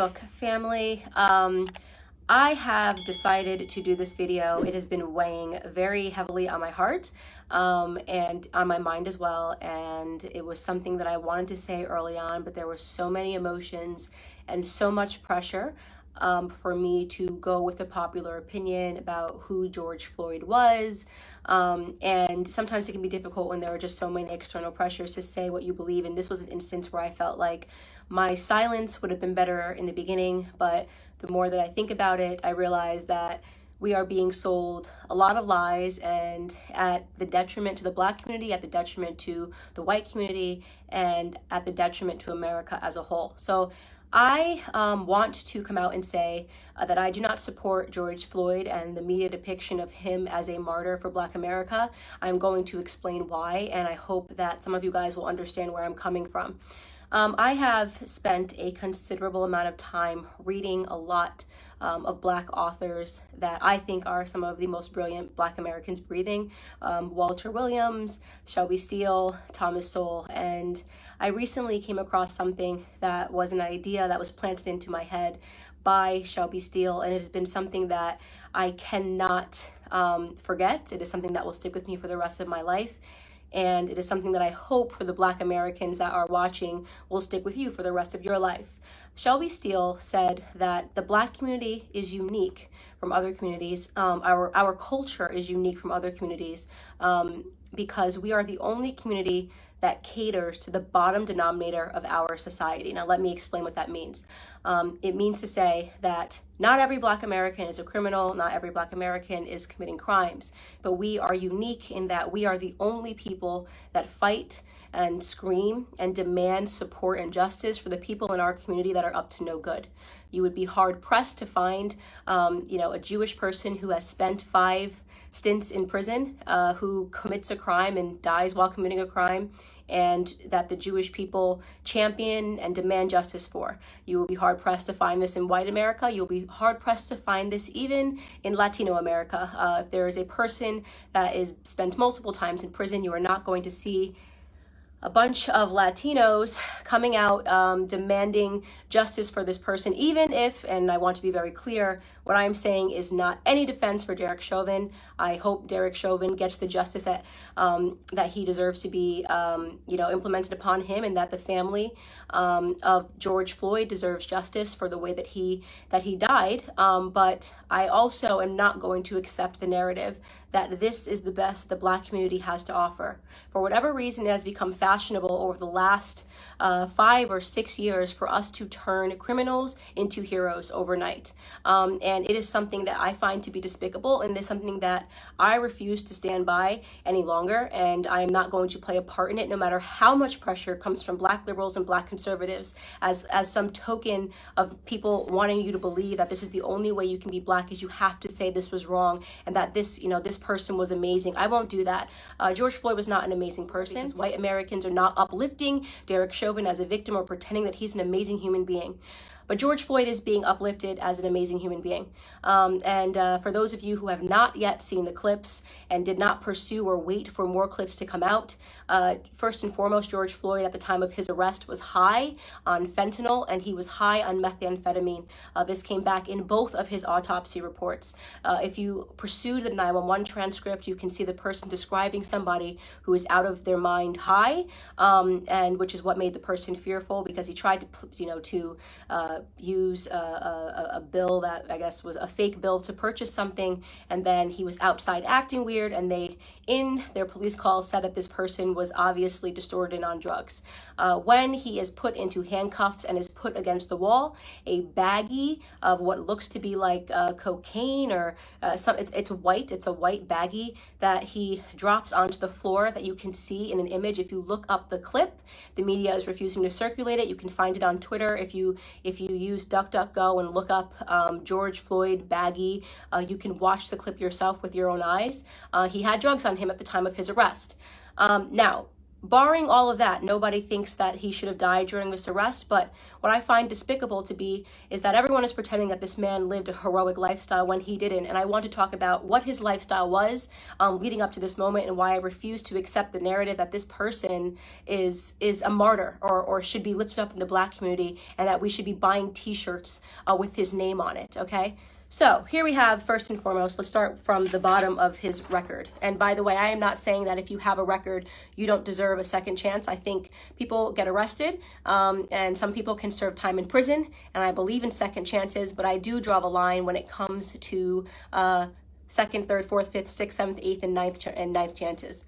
Facebook family. I have decided to do this video. It has been weighing very heavily on my heart and on my mind as well. And it was something that I wanted to say early on, but there were so many emotions and so much pressure for me to go with the popular opinion about who George Floyd was. And sometimes it can be difficult when there are just so many external pressures to say what you believe. And this was an instance where I felt like my silence would have been better in the beginning, but the more that I think about it, I realize that we are being sold a lot of lies, and at the detriment to the Black community, at the detriment to the white community, and at the detriment to America as a whole. So I want to come out and say that I do not support George Floyd and the media depiction of him as a martyr for Black America. I'm going to explain why, and I hope that some of you guys will understand where I'm coming from. I have spent a considerable amount of time reading a lot of Black authors that I think are some of the most brilliant Black Americans breathing. Walter Williams, Shelby Steele, Thomas Sowell, and I recently came across something that was an idea that was planted into my head by Shelby Steele, and it has been something that I cannot forget. It is something that will stick with me for the rest of my life. And it is something that I hope for the Black Americans that are watching will stick with you for the rest of your life. Shelby Steele said that the Black community is unique from other communities. Our culture is unique from other communities because we are the only community that caters to the bottom denominator of our society. Now, let me explain what that means. It means to say that not every Black American is a criminal, not every Black American is committing crimes, but we are unique in that we are the only people that fight and scream and demand support and justice for the people in our community that are up to no good. You would be hard pressed to find, a Jewish person who has spent 5 stints in prison, who commits a crime and dies while committing a crime, and that the Jewish people champion and demand justice for. You will be hard pressed to find this in white America. You'll be hard pressed to find this even in Latino America. If there is a person that is spent multiple times in prison, you are not going to see a bunch of Latinos coming out demanding justice for this person, even if, and I want to be very clear, what I'm saying is not any defense for Derek Chauvin. I hope Derek Chauvin gets the justice that he deserves to be, implemented upon him, and that the family of George Floyd deserves justice for the way that he died. But I also am not going to accept the narrative that this is the best the Black community has to offer. For whatever reason, it has become fashionable over the last 5 or 6 years for us to turn criminals into heroes overnight. And it is something that I find to be despicable, and it is something that I refuse to stand by any longer, and I am not going to play a part in it, no matter how much pressure comes from Black liberals and Black conservatives as some token of people wanting you to believe that this is the only way you can be Black, is you have to say this was wrong and that this person was amazing. I won't do that. George Floyd was not an amazing person. Because white Americans are not uplifting Derek Chauvin as a victim or pretending that he's an amazing human being. But George Floyd is being uplifted as an amazing human being. For those of you who have not yet seen the clips and did not pursue or wait for more clips to come out, first and foremost, George Floyd at the time of his arrest was high on fentanyl, and he was high on methamphetamine. This came back in both of his autopsy reports. If you pursue the 911 transcript, you can see the person describing somebody who is out of their mind high, and which is what made the person fearful, because he tried to use a bill that I guess was a fake bill to purchase something, and then he was outside acting weird, and they, in their police call, said that this person was obviously distorted on drugs. When he is put into handcuffs and is put against the wall, a baggie of what looks to be like cocaine or it's a white baggie that he drops onto the floor that you can see in an image. If you look up the clip, the media is refusing to circulate it. You can find it on Twitter. If you use DuckDuckGo and look up George Floyd baggie, you can watch the clip yourself with your own eyes. He had drugs on him at the time of his arrest. Now, barring all of that, nobody thinks that he should have died during this arrest. But what I find despicable to be is that everyone is pretending that this man lived a heroic lifestyle when he didn't. And I want to talk about what his lifestyle was leading up to this moment, and why I refuse to accept the narrative that this person is a martyr, or should be lifted up in the Black community, and that we should be buying t-shirts with his name on it. Okay. So here we have, first and foremost, let's start from the bottom of his record. And by the way, I am not saying that if you have a record, you don't deserve a second chance. I think people get arrested, and some people can serve time in prison, and I believe in second chances, but I do draw the line when it comes to second, third, fourth, fifth, sixth, seventh, eighth, and ninth chances.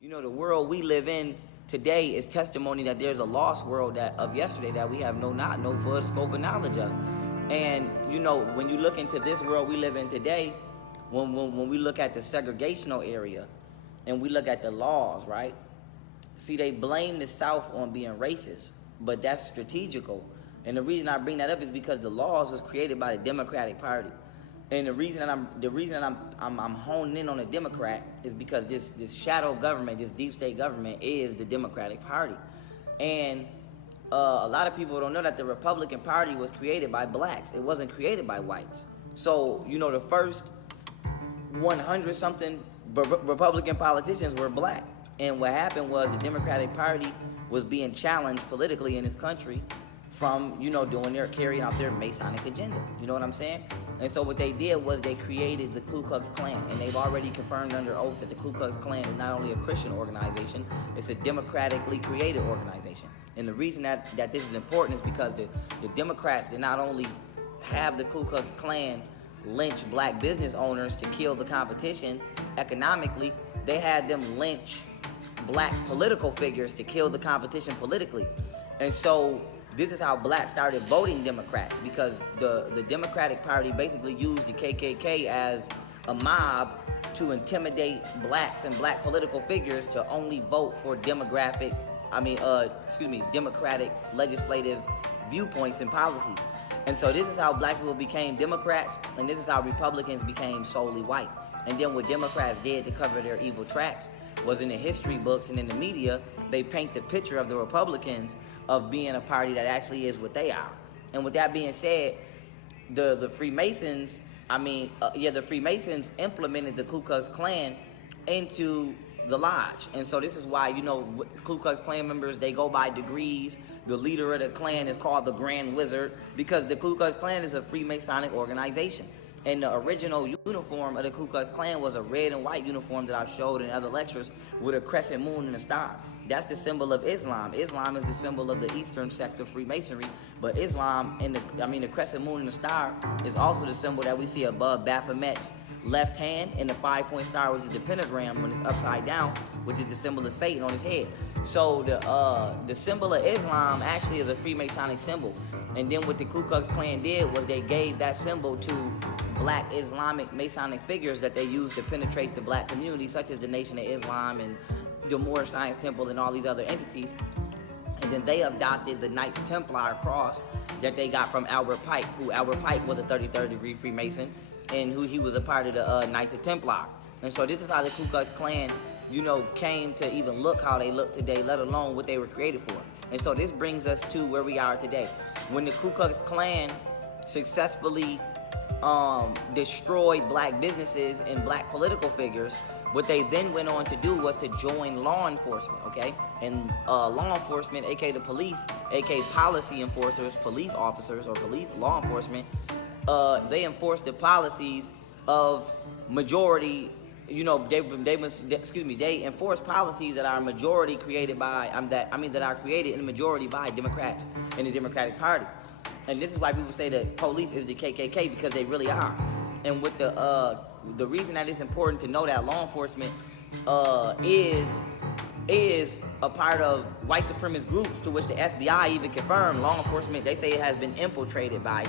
You know, the world we live in today is testimony that there's a lost world of yesterday that we have no full scope of knowledge of. And you know, when you look into this world we live in today, when we look at the segregational area and we look at the laws, right? See, they blame the South on being racist, but that's strategical. And the reason I bring that up is because the laws was created by the Democratic Party. And the reason that I'm honing in on a Democrat is because this shadow government, this deep state government, is the Democratic Party. And a lot of people don't know that the Republican Party was created by blacks. It wasn't created by whites. So, you know, the first 100 something Republican politicians were black. And what happened was the Democratic Party was being challenged politically in this country from, you know, carrying out their Masonic agenda. You know what I'm saying? And so what they did was they created the Ku Klux Klan, and they've already confirmed under oath that the Ku Klux Klan is not only a Christian organization, it's a democratically created organization. And the reason that this is important is because the Democrats did not only have the Ku Klux Klan lynch black business owners to kill the competition economically, they had them lynch black political figures to kill the competition politically. And so this is how blacks started voting Democrats, because the Democratic Party basically used the KKK as a mob to intimidate blacks and black political figures to only vote for democratic legislative viewpoints and policies. And so this is how black people became Democrats, and this is how Republicans became solely white. And then what Democrats did to cover their evil tracks was, in the history books and in the media, they paint the picture of the Republicans of being a party that actually is what they are. And with that being said, the Freemasons, the Freemasons implemented the Ku Klux Klan into the lodge. And so this is why, you know, Ku Klux Klan members, they go by degrees. The leader of the Klan is called the Grand Wizard, because the Ku Klux Klan is a Freemasonic organization. And the original uniform of the Ku Klux Klan was a red and white uniform that I've showed in other lectures with a crescent moon and a star. That's the symbol of Islam. Islam is the symbol of the Eastern sect of Freemasonry, but Islam, the crescent moon and the star is also the symbol that we see above Baphomet's left hand, and the 5-point star, which is the pentagram when it's upside down, which is the symbol of Satan on his head. So the symbol of Islam actually is a Freemasonic symbol. And then what the Ku Klux Klan did was they gave that symbol to black Islamic Masonic figures that they used to penetrate the black community, such as the Nation of Islam and the Moorish Science Temple and all these other entities. And then they adopted the Knights Templar cross that they got from Albert Pike, who Albert Pike was a 33rd degree Freemason, and who he was a part of the Knights of Templar. And so this is how the Ku Klux Klan, you know, came to even look how they look today, let alone what they were created for. And so this brings us to where we are today. When the Ku Klux Klan successfully destroyed black businesses and black political figures, what they then went on to do was to join law enforcement, okay? And law enforcement, aka the police, aka policy enforcers, police officers, or police law enforcement, they enforce the policies of majority. You know, they enforce policies that are majority created by that are created in the majority by Democrats in the Democratic Party. And this is why people say that police is the KKK, because they really are. And with the reason that it's important to know that law enforcement is a part of white supremacist groups, to which the FBI even confirmed law enforcement. They say it has been infiltrated by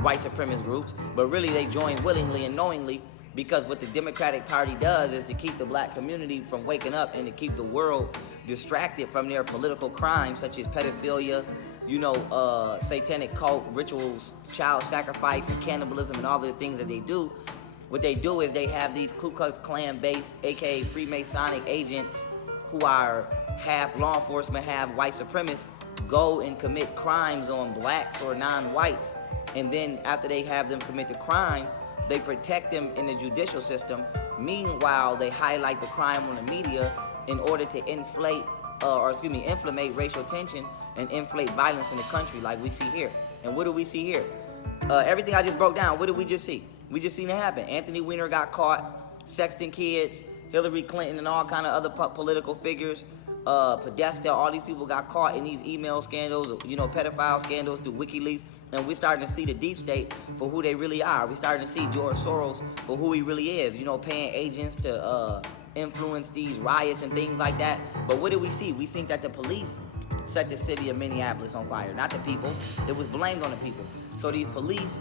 white supremacist groups, but really they join willingly and knowingly, because what the Democratic Party does is to keep the black community from waking up and to keep the world distracted from their political crimes, such as pedophilia, you know, satanic cult rituals, child sacrifice, and cannibalism, and all the things that they do. what they do is they have these Ku Klux Klan based, aka Freemasonic agents who are half law enforcement, half white supremacists, go and commit crimes on blacks or non-whites. And then after they have them commit the crime, they protect them in the judicial system. Meanwhile, they highlight the crime on the media in order to inflate racial tension and inflate violence in the country like we see here. And what do we see here? Everything I just broke down, what did we just see? We just seen it happen. Anthony Weiner got caught, sexting kids, Hillary Clinton and all kind of other political figures, Podesta, all these people got caught in these email scandals, pedophile scandals through WikiLeaks. And we're starting to see the deep state for who they really are. We're starting to see George Soros for who he really is, paying agents to influence these riots and things like that. But what did we see? We think that the police set the city of Minneapolis on fire, not the people. It was blamed on the people. So these police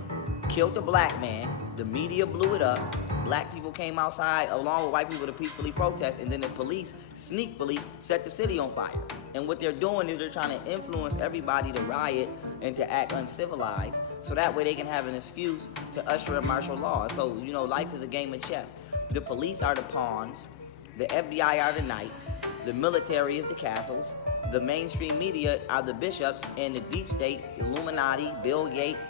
killed the black man, the media blew it up, black people came outside along with white people to peacefully protest, and then the police sneakily set the city on fire. And what they're doing is they're trying to influence everybody to riot and to act uncivilized, so that way they can have an excuse to usher in martial law. So, life is a game of chess. The police are the pawns, the FBI are the knights, the military is the castles, the mainstream media are the bishops, and the deep state, Illuminati, Bill Gates,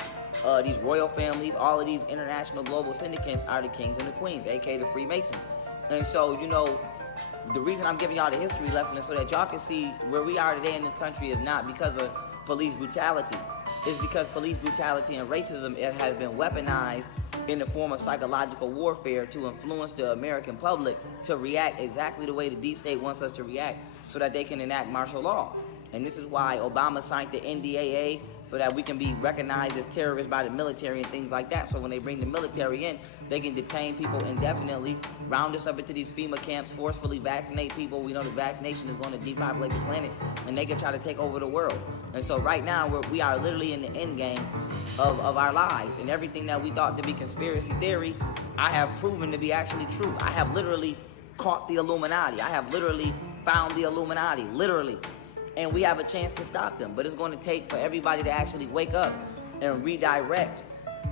these royal families, all of these international global syndicates are the kings and the queens, aka the Freemasons. And so, the reason I'm giving y'all the history lesson is so that y'all can see where we are today in this country is not because of police brutality. It's because police brutality and racism has been weaponized in the form of psychological warfare to influence the American public to react exactly the way the deep state wants us to react so that they can enact martial law. And this is why Obama signed the NDAA, so that we can be recognized as terrorists by the military and things like that. So when they bring the military in, they can detain people indefinitely, round us up into these FEMA camps, forcefully vaccinate people. We know the vaccination is going to depopulate the planet, and they can try to take over the world. And so right now, we are literally in the end game of our lives. And everything that we thought to be conspiracy theory, I have proven to be actually true. I have literally caught the Illuminati. I have literally found the Illuminati, literally. And we have a chance to stop them. But it's going to take for everybody to actually wake up and redirect,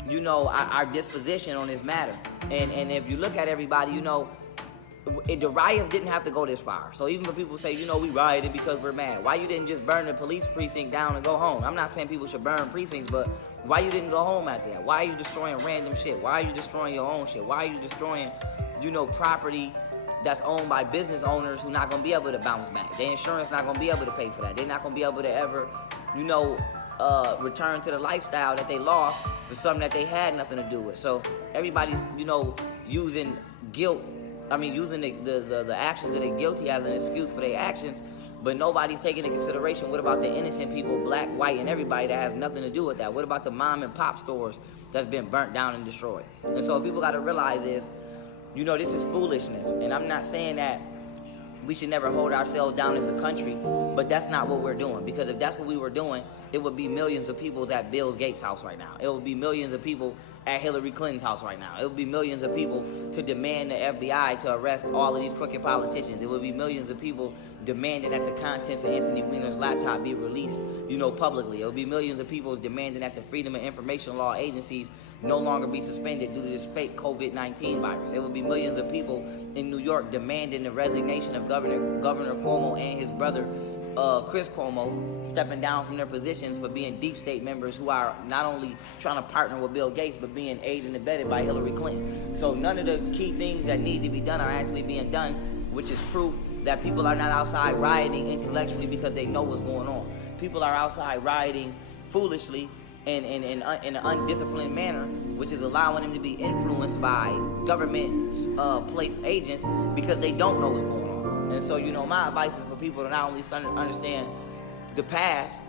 our disposition on this matter. And if you look at everybody, the riots didn't have to go this far. So even when people say, we rioted because we're mad, why you didn't just burn the police precinct down and go home? I'm not saying people should burn precincts, but why you didn't go home after that? Why are you destroying random shit? Why are you destroying your own shit? Why are you destroying, property that's owned by business owners who not gonna be able to bounce back? Their insurance not gonna be able to pay for that. They're not gonna be able to ever, return to the lifestyle that they lost for something that they had nothing to do with. So everybody's, using guilt. Using the actions that they're guilty as an excuse for their actions, but nobody's taking into consideration what about the innocent people, black, white, and everybody that has nothing to do with that? What about the mom and pop stores that's been burnt down and destroyed? And so what people gotta realize is, this is foolishness. And I'm not saying that we should never hold ourselves down as a country, but that's not what we're doing. Because if that's what we were doing, it would be millions of people at Bill Gates' house right now. It would be millions of people at Hillary Clinton's house right now. It would be millions of people to demand the FBI to arrest all of these crooked politicians. It would be millions of people demanding that the contents of Anthony Weiner's laptop be released, publicly. It would be millions of people demanding that the Freedom of Information Law agencies no longer be suspended due to this fake COVID-19 virus. It would be millions of people in New York demanding the resignation of Governor Cuomo and his brother, Chris Cuomo, stepping down from their positions for being deep state members who are not only trying to partner with Bill Gates, but being aided and abetted by Hillary Clinton. So none of the key things that need to be done are actually being done, which is proof that people are not outside rioting intellectually because they know what's going on. People are outside rioting foolishly in an undisciplined manner, which is allowing them to be influenced by government placed agents because they don't know what's going on. And so, my advice is for people to not only understand the past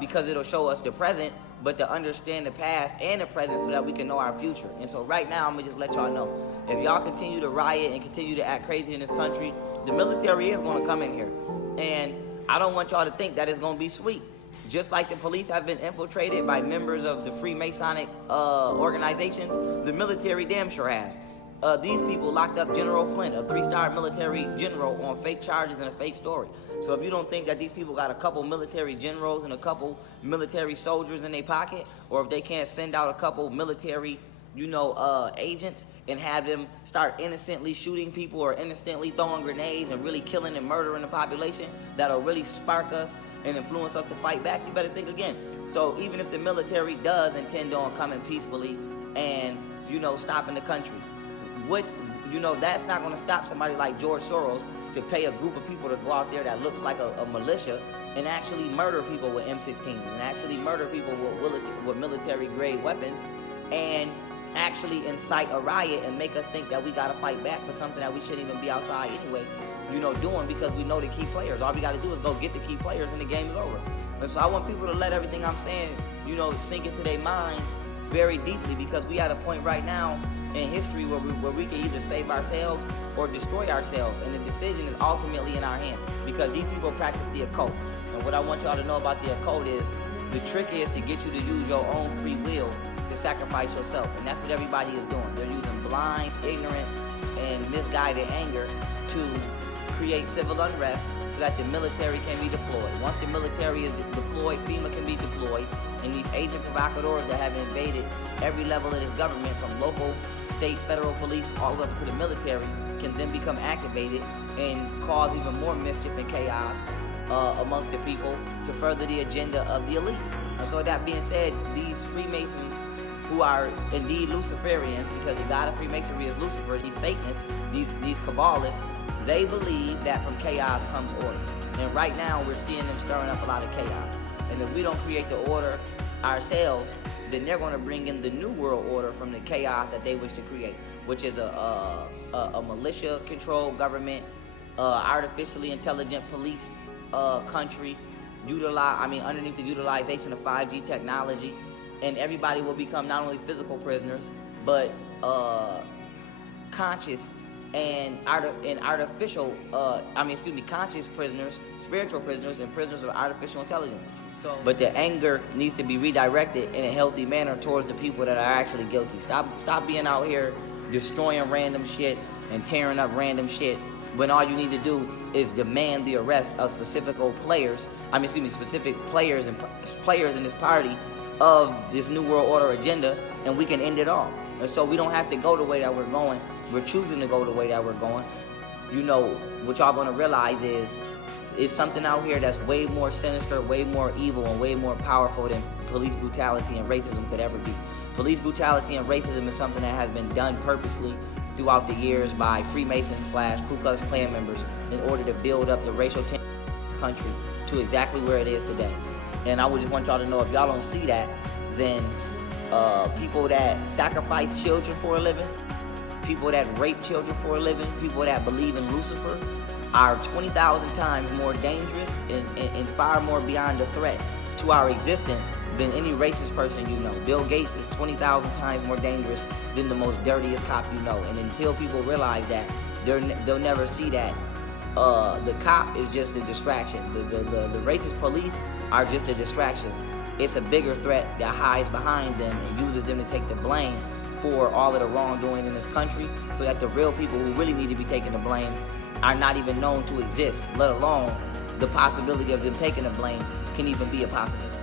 because it'll show us the present, but to understand the past and the present so that we can know our future. And so right now, I'm gonna just let y'all know, if y'all continue to riot and continue to act crazy in this country, the military is gonna come in here. And I don't want y'all to think that it's gonna be sweet. Just like the police have been infiltrated by members of the Freemasonic organizations, the military damn sure has. These people locked up General Flynn, a 3-star military general, on fake charges and a fake story. So if you don't think that these people got a couple military generals and a couple military soldiers in their pocket, or if they can't send out a couple military agents and have them start innocently shooting people or innocently throwing grenades and really killing and murdering the population, that'll really spark us and influence us to fight back, you better think again. So even if the military does intend on coming peacefully and, stopping the country, that's not going to stop somebody like George Soros to pay a group of people to go out there that looks like a militia and actually murder people with M16s and actually murder people with military-grade weapons and actually incite a riot and make us think that we got to fight back for something that we shouldn't even be outside anyway, doing, because we know the key players. All we got to do is go get the key players and the game is over. And so I want people to let everything I'm saying, sink into their minds very deeply, because we at a point right now in history where we can either save ourselves or destroy ourselves, and the decision is ultimately in our hand, because these people practice the occult. And what I want y'all to know about the occult is the trick is to get you to use your own free will to sacrifice yourself, and that's what everybody is doing. They're using blind ignorance and misguided anger to create civil unrest so that the military can be deployed. Once the military is deployed, FEMA can be deployed, and these agent provocateurs that have invaded every level of this government, from local, state, federal police, all the way up to the military, can then become activated and cause even more mischief and chaos amongst the people to further the agenda of the elites. And so that being said, these Freemasons, who are indeed Luciferians, because the god of Freemasonry is Lucifer, these Satanists, these Kabbalists, they believe that from chaos comes order. And right now we're seeing them stirring up a lot of chaos. And if we don't create the order ourselves, then they're going to bring in the new world order from the chaos that they wish to create, which is a militia-controlled government, artificially intelligent policed country, underneath the utilization of 5G technology, and everybody will become not only physical prisoners, but conscious and conscious prisoners, spiritual prisoners, and prisoners of artificial intelligence. But the anger needs to be redirected in a healthy manner towards the people that are actually guilty. Stop being out here destroying random shit and tearing up random shit, when all you need to do is demand the arrest of specific players and players in this party of this New World Order agenda, and we can end it all. And so we don't have to go the way that we're going. We're choosing to go the way that we're going. What y'all gonna realize is something out here that's way more sinister, way more evil, and way more powerful than police brutality and racism could ever be. Police brutality and racism is something that has been done purposely throughout the years by Freemasons / Ku Klux Klan members in order to build up the racial tension in this country to exactly where it is today. And I would just want y'all to know, if y'all don't see that, then people that sacrifice children for a living, people that rape children for a living, people that believe in Lucifer are 20,000 times more dangerous and far more beyond a threat to our existence than any racist person you know. Bill Gates is 20,000 times more dangerous than the most dirtiest cop you know. And until people realize that, they'll never see that the cop is just a distraction. The racist police are just a distraction. It's a bigger threat that hides behind them and uses them to take the blame for all of the wrongdoing in this country, so that the real people who really need to be taking the blame are not even known to exist, let alone the possibility of them taking the blame can even be a possibility.